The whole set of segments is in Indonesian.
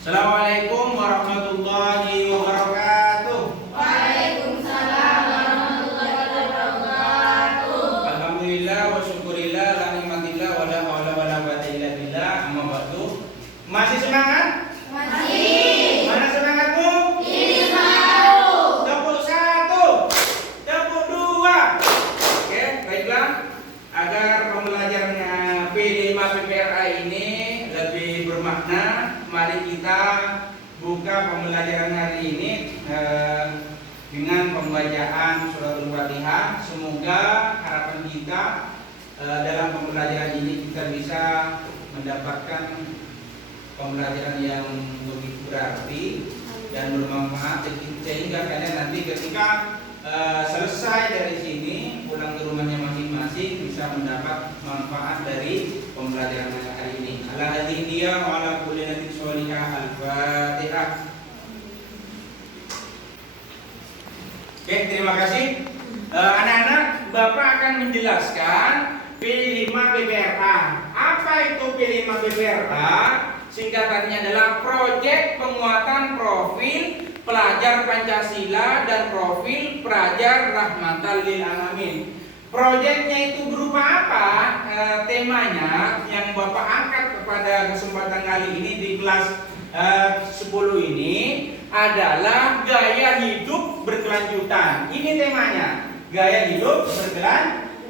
Assalamualaikum warahmatullahi wabarakatuh. Waalaikumsalam warahmatullahi wabarakatuh. Alhamdulillah wa syukurillah la nikmatillah wa la haula wa la quwwata illa billah. Amma ba'du. Masih semangat? Masih. Mana semangatmu? Ini mau. Tepuk satu, tepuk dua. Oke, baiklah. Agar pembelajarannya P5 PPRA ini lebih bermakna, mari kita buka pembelajaran hari ini dengan pembacaan suratul Fatihah. Semoga harapan kita dalam pembelajaran ini kita bisa mendapatkan pembelajaran yang begitu berarti dan bermanfaat, sehingga kalian nanti ketika selesai dari sini pulang ke rumahnya masing-masing bisa mendapat manfaat dari pembelajaran hari ini. Ala hadhihi wa ala kulli nabi sholihah. Al-Fatihah. Oke, terima kasih. Anak-anak, Bapak akan menjelaskan P5 PPRA. Apa itu P5 PPRA? Singkatannya adalah Proyek Penguatan Profil Pelajar Pancasila dan Profil Pelajar Rahmatan lil Alamin. Proyeknya itu berupa apa? Temanya yang Bapak angkat pada kesempatan kali ini di kelas 10 ini adalah gaya hidup berkelanjutan. Ini temanya, gaya hidup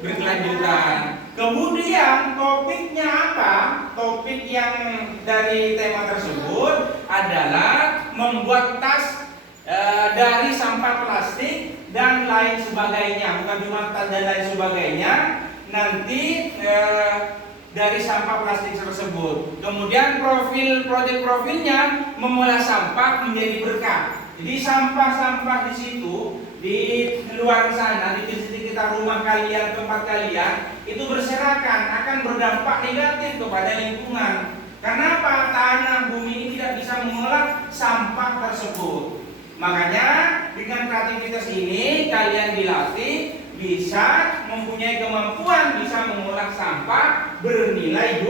berkelanjutan. Kemudian topiknya apa? Topik yang dari tema tersebut adalah membuat tas dari sampah plastik dan lain sebagainya. Bukan cuma tas dan lain sebagainya, nanti dari sampah plastik tersebut. Kemudian proyek profilnya mengolah sampah menjadi berkah. Jadi sampah-sampah di situ, di luar sana, di sekitar rumah kalian, tempat kalian, itu berserakan, akan berdampak negatif kepada lingkungan. Karena apa? Tanah bumi ini tidak bisa mengolah sampah tersebut. Makanya dengan kreativitas ini kalian dilatih bisa mempunyai kemampuan bisa mengolah sampah bernilai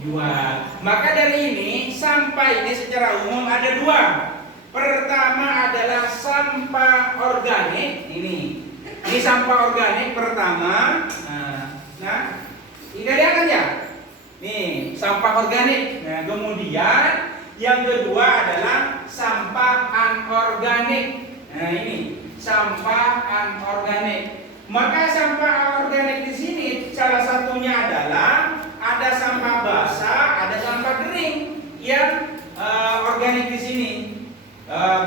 jual. Maka dari ini sampah ini secara umum ada dua. Pertama adalah sampah organik. Ini sampah organik pertama. Nah, ini lihat ya. Nih sampah organik. Nah, kemudian yang kedua adalah sampah anorganik. Nah, ini sampah anorganik. Maka sampah organik di sini salah satunya adalah ada sampah basah, ada sampah kering yang organik di sini.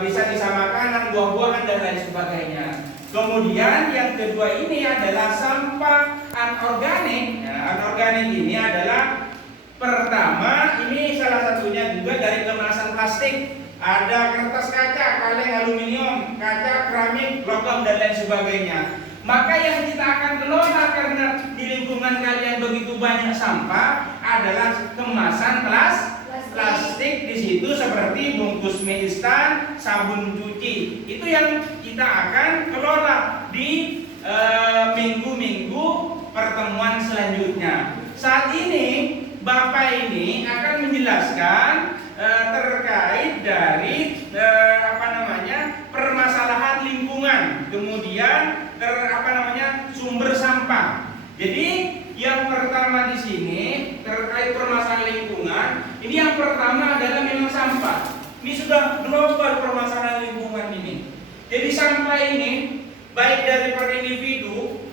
Bisa disamakan buah-buahan dan lain sebagainya. Kemudian yang kedua ini adalah sampah anorganik. Nah, anorganik ini adalah pertama, ini salah satunya juga dari kemasan plastik. Ada kertas kaca, kaleng aluminium, kaca, keramik, logam dan lain sebagainya. Maka yang kita akan kelola karena di lingkungan kalian begitu banyak sampah adalah kemasan plastik di situ seperti bungkus mie instan, sabun cuci. Itu yang kita akan kelola di minggu-minggu pertemuan selanjutnya. Saat ini Bapak ini akan menjelaskan terkait dari permasalahan lingkungan, kemudian sumber sampah. Jadi yang pertama di sini terkait permasalahan lingkungan, ini yang pertama adalah memang sampah. Ini sudah global permasalahan lingkungan ini. Jadi sampah ini baik dari per individu,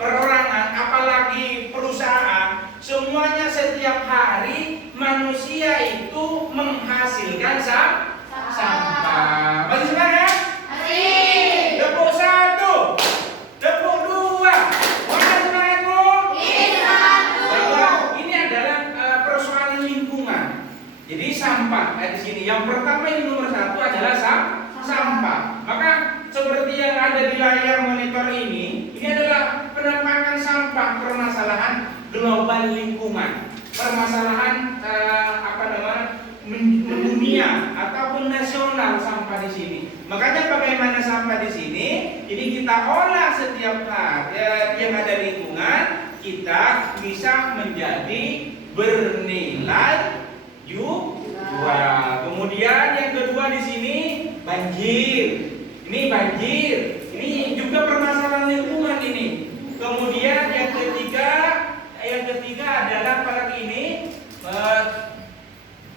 perorangan, apalagi perusahaan, semuanya setiap hari manusia itu menghasilkan sampah. Masih semangat? Masih. Tepuk satu, tepuk dua. Mana semangatmu? Ini adalah persoalan lingkungan. Jadi sampah di sini. Yang pertama ini nomor satu adalah sampah. Maka seperti yang ada di layar monitor ini adalah penampakan sampah, permasalahan global lingkungan, permasalahan mendunia ataupun nasional sampah di sini. Makanya bagaimana sampah di sini? Ini kita olah setiap hari yang ada lingkungan, kita bisa menjadi bernilai jual. Kemudian kedua di sini banjir. Ini banjir. Ini juga permasalahan lingkungan ini. Kemudian yang ketiga adalah apalagi ini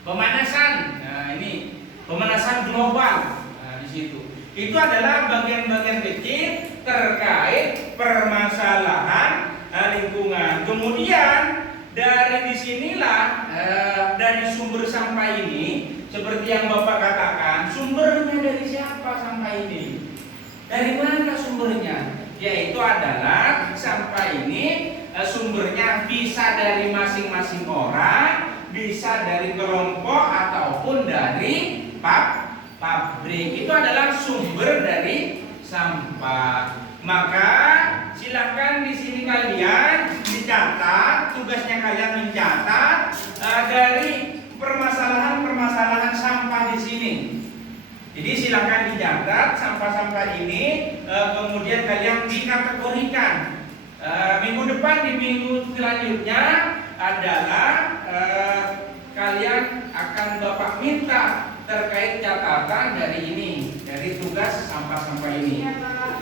pemanasan. Nah, ini pemanasan global. Nah, di situ. Itu adalah bagian-bagian kecil terkait permasalahan lingkungan. Kemudian dari disinilah dari sumber sampah ini, seperti yang Bapak katakan, sumbernya dari siapa sampah ini? Dari mana sumbernya? Yaitu adalah sampah ini sumbernya bisa dari masing-masing orang, bisa dari kelompok ataupun dari pabrik. Itu adalah sumber dari sampah. Maka silakan di sini kalian dicatat, tugasnya kalian mencatat dari permasalahan-permasalahan sampah di sini. Jadi silakan dicatat sampah-sampah ini, kemudian kalian dikategorikan. Minggu depan di minggu selanjutnya adalah kalian akan Bapak minta terkait catatan dari ini, dari tugas sampah-sampah ini.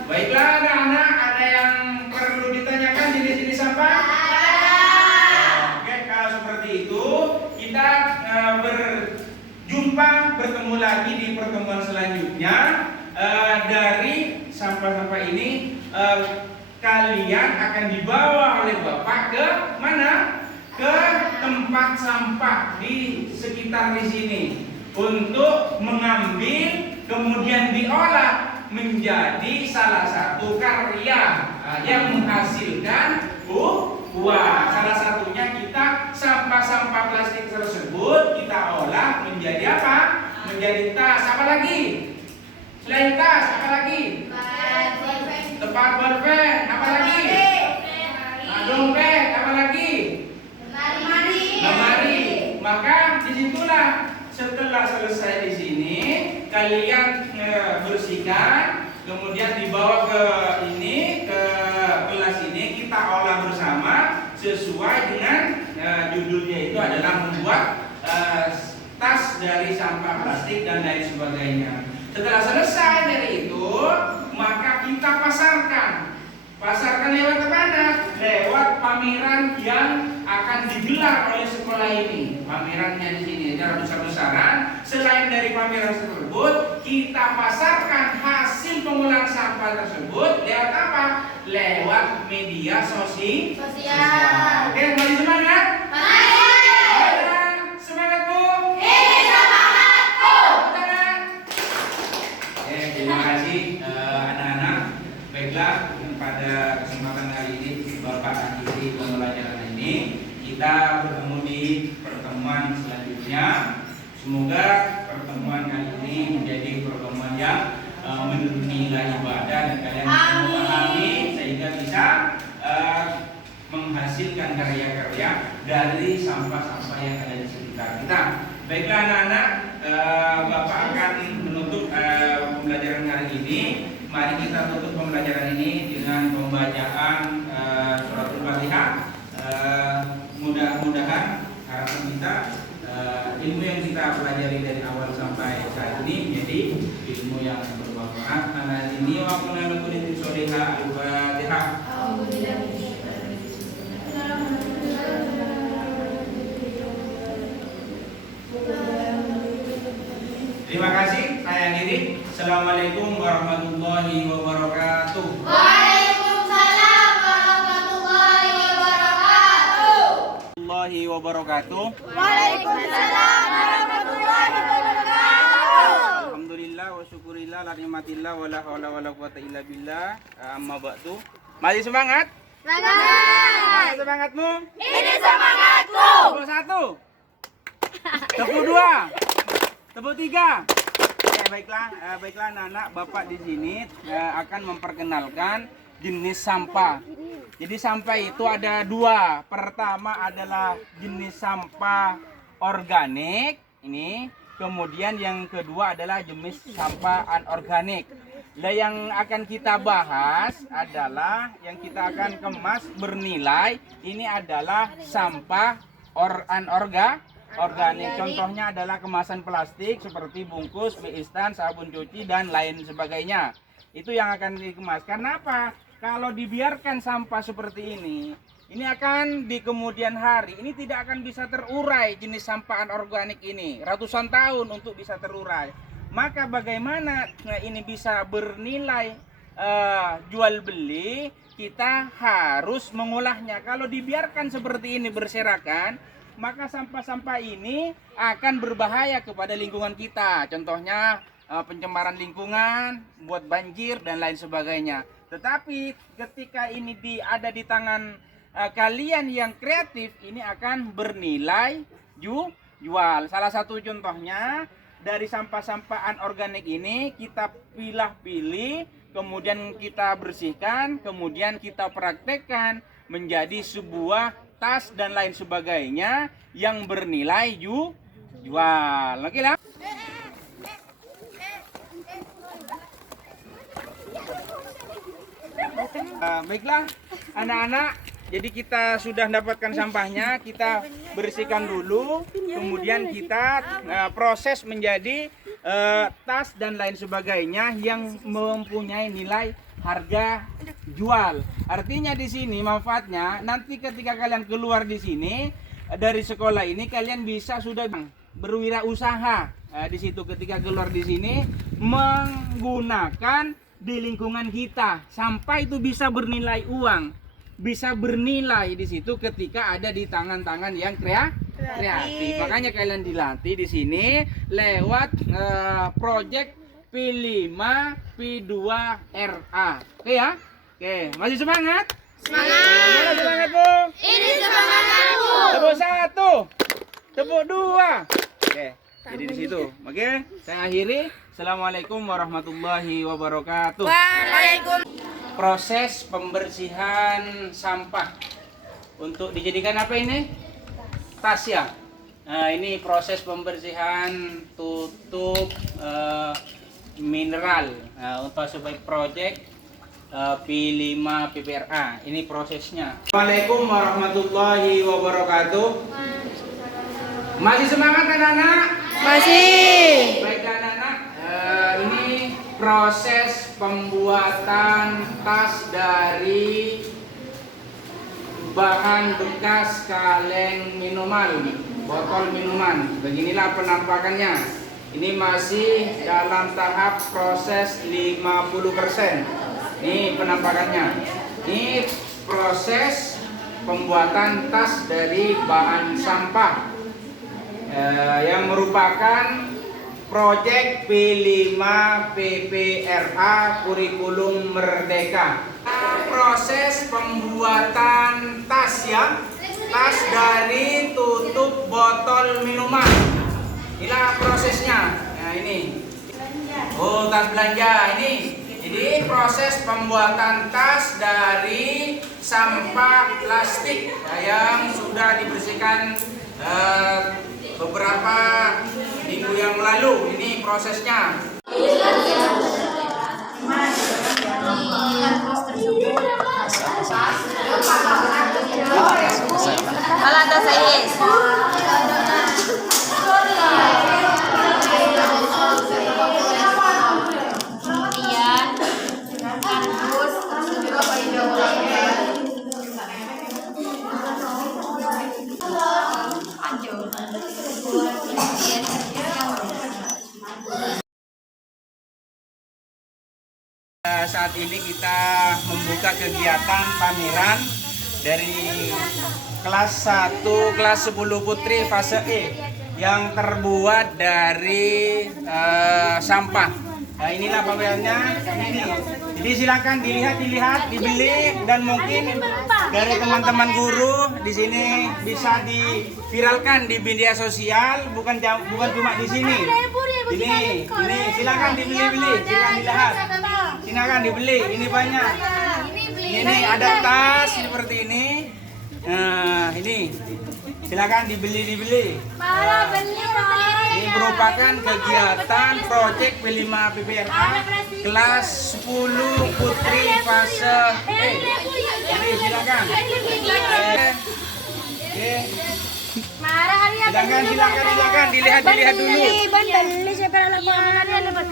Baiklah anak-anak, ada yang perlu ditanyakan jenis-jenis sampah? Oke, kalau seperti itu kita bertemu lagi di pertemuan selanjutnya. Dari sampah-sampah ini kalian akan dibawa oleh Bapak ke mana? Ke tempat sampah di sekitar di sini untuk mengambil kemudian diolah menjadi salah satu karya yang menghasilkan uang. Salah satunya kita sampah-sampah plastik tersebut kita olah menjadi apa? Menjadi tas. Apa lagi? Selain tas, apa lagi? Tempat bolpen. Apa lagi? Dompet. Apa lagi? Lemari. Maka disitulah setelah selesai di sini kalian bersihkan, kemudian dibawa ke kelas ini kita olah bersama sesuai dengan judulnya itu adalah membuat tas dari sampah plastik dan lain sebagainya. Setelah selesai dari itu, maka kita pasarkan. Pasarkan lewat mana? Lewat pameran yang akan digelar oleh sekolah ini. Pamerannya di sini secara besar-besaran. Selain dari pameran tersebut, kita pasarkan hasil pengolahan sampah tersebut lewat apa? Lewat media sosial. Oke, mari semangat. Semangat Bu. Ini semangatku. Terima kasih anak-anak. Baiklah, pada kesempatan kali ini Bapak akhiri pembelajaran ini. Kita bertemu di pertemuan selanjutnya. Semoga pertemuan kali ini menjadi pertemuan yang menilai ibadah dan kalian bisa memahami sehingga bisa menghasilkan karya-karya dari sampah-sampah yang ada di sekitar kita. Baiklah anak-anak, Bapak akan menutup pembelajaran kali ini. Mari kita tutup pembelajaran ini dengan pembacaan suratul Fatihah. Mudah-mudahan harapan kita ilmu yang kita pelajari dari awal sampai saat ini menjadi ilmu yang bermanfaat. Karena ini waktu lalu di soleha al-Fatihah. Terima kasih. Saya akhiri. Assalamualaikum warahmatullahi wabarakatuh. Waalaikumsalam warahmatullahi wabarakatuh. Waalaikumsalam warahmatullahi wabarakatuh. Alhamdulillah wa syukurillah la nikmatillah wa la haula wa la quwata illa billah. Amma ba'du. Mari semangat. Semangat. Semangatmu. Ini semangatku. Tepuk satu. Tepuk dua. Tepuk tiga. Oke, baiklah anak-anak, Bapak di sini akan memperkenalkan jenis sampah. Jadi sampah itu ada dua. Pertama adalah jenis sampah organik ini. Kemudian yang kedua adalah jenis sampah anorganik. Nah, yang akan kita bahas adalah yang kita akan kemas bernilai ini adalah sampah anorganik. organik. Contohnya adalah kemasan plastik seperti bungkus, mie instan, sabun cuci dan lain sebagainya. Itu yang akan dikemas. Karena apa? Kalau dibiarkan sampah seperti ini akan di kemudian hari ini tidak akan bisa terurai jenis sampah anorganik ini. Ratusan tahun untuk bisa terurai. Maka bagaimana ini bisa bernilai jual beli, kita harus mengolahnya. Kalau dibiarkan seperti ini berserakan, maka sampah-sampah ini akan berbahaya kepada lingkungan kita. Contohnya pencemaran lingkungan, buat banjir dan lain sebagainya. Tetapi ketika ini ada di tangan kalian yang kreatif, ini akan bernilai jual. Salah satu contohnya dari sampah-sampah anorganik ini kita pilih-pilih, kemudian kita bersihkan, kemudian kita praktekkan menjadi sebuah tas dan lain sebagainya yang bernilai jual. Oke lah. Baiklah anak-anak, jadi kita sudah mendapatkan sampahnya, kita bersihkan dulu, kemudian kita proses menjadi tas dan lain sebagainya yang mempunyai nilai harga jual. Artinya di sini manfaatnya nanti ketika kalian keluar di sini dari sekolah ini, kalian bisa sudah berwirausaha di situ ketika keluar di sini menggunakan di lingkungan kita. Sampah itu bisa bernilai uang, bisa bernilai di situ ketika ada di tangan-tangan yang kreatif. Makanya kalian dilatih di sini lewat project P5 P2RA. Oke ya? Oke, masih semangat? Semangat. Semangat, Bu. Ini semangatku. Tepuk 1. Tepuk 2. Oke, jadi di situ. Oke, saya akhiri. Assalamualaikum warahmatullahi wabarakatuh. Waalaikumsalam. Proses pembersihan sampah untuk dijadikan apa ini? Tas ya. Nah, ini proses pembersihan tutup mineral untuk sebagai project P5 PPRA. Ini prosesnya. Assalamualaikum warahmatullahi wabarakatuh. Masih semangat anak-anak? Masih. Baik anak-anak, ini proses pembuatan tas dari bahan bekas kaleng minuman, botol minuman. Beginilah penampakannya. Ini masih dalam tahap proses 50%. Ini penampakannya. Ini proses pembuatan tas dari bahan sampah yang merupakan proyek P5 PPRA Kurikulum Merdeka. Proses pembuatan tas ya, tas dari tutup botol minuman. Inilah prosesnya. Nah ini. Oh, tas belanja ini. Jadi proses pembuatan tas dari sampah plastik yang sudah dibersihkan beberapa minggu yang lalu. Ini prosesnya. Wala daw sa is. Kemudian kardus juga Saat ini kita membuka kegiatan pameran dari kelas 1, kelas 10 putri fase E yang terbuat dari sampah. Nah, inilah pamerannya. Ini. Jadi silakan dilihat, dibeli, dan mungkin dari teman-teman guru di sini bisa diviralkan di media sosial, bukan cuma di sini. Ini silakan dibeli, silakan dilihat. Silakan dibeli, ini banyak. Ini ada tas seperti ini. Nah, ini silakan dibeli. Ini merupakan kegiatan proyek P5 PPRA kelas 10 putri fase E. Jadi silakan. Oke. Silakan, dilihat dulu.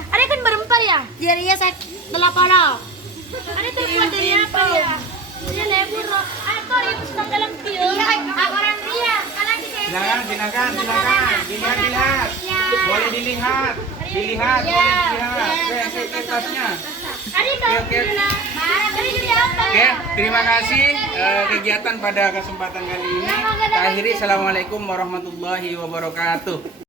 Ada kan berempat ya? Jadi ya saya delapan loh. Ada terbuat dari apa ya? Dia lebur loh. Ada tuh itu sedang dalam video. Iya, orang dia. Silakan. Dilihat. Boleh dilihat. Dilihat. Kreativitasnya. Oke. Oke, terima kasih kegiatan pada kesempatan kali ini. Akhiri, assalamualaikum warahmatullahi wabarakatuh.